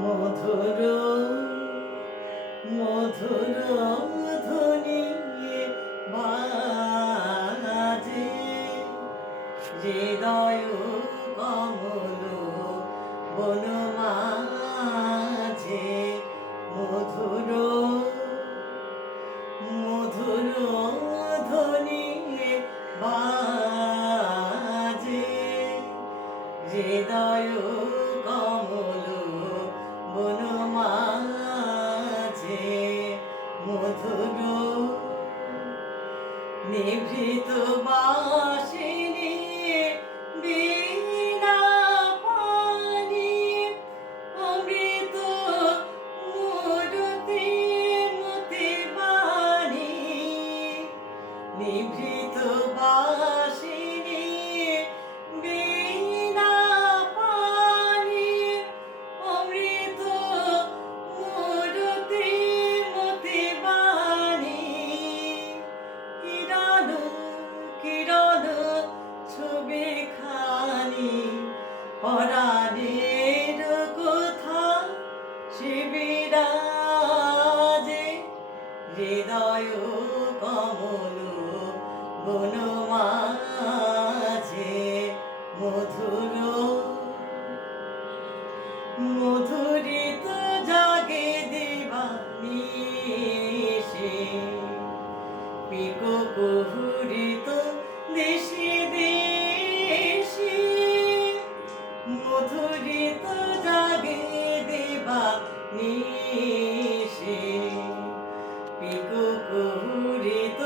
মধুর মধুর ধ্বনি বাজে হৃদয় কমল বনমাঝে মধুর মধুর ধ্বনি বাজে হৃদয় কমল বনমাঝে মধুর নিভৃত বাসিনী বীণা পানি অমৃত মূরতি মতি বাণী নিভৃত বাসিনী বীণা পানি অমৃত মূরতি মতি বাণী কিরণ ছবি খানি পরাণের কথা শিবিরাজে হৃদয় কমল বনমাঝে মধুর মধুরিত জাগে দিবানিশি পিকো কুহুরিত দেশি দেশি মধুরিত জাগে দিবানিশি পিকো কুহুরিত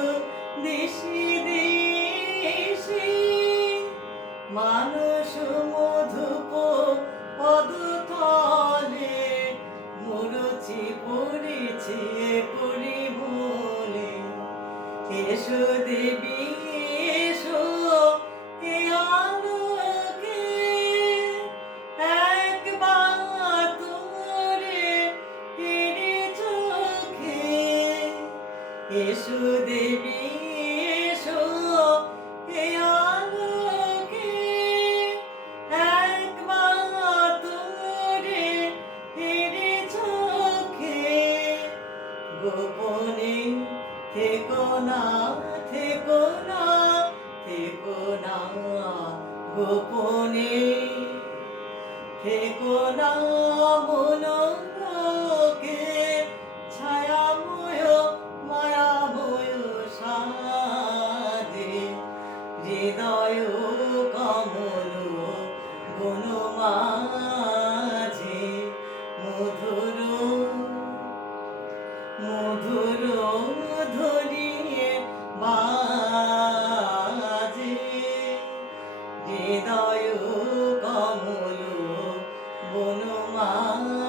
দেশি দেশি মানুষ মধুপ পদতলে মুরুচি পড়েছে পরিমলে এসো দেবী এসো এ আলোকে একবার তোরে ফিরে চোখে এসো দেবী এসো এ আলোকে একবার তোরে ফিরে চোখে গোপনে থেকো না থেকো না থেকো না গোপনে থেকো না মনোলোকে ছায়াময় মায়াময় সাজে হৃদয় কমল বনমাঝে মধুর মধুর ধ্বনি বাজে হৃদয় কমল বনমাঝে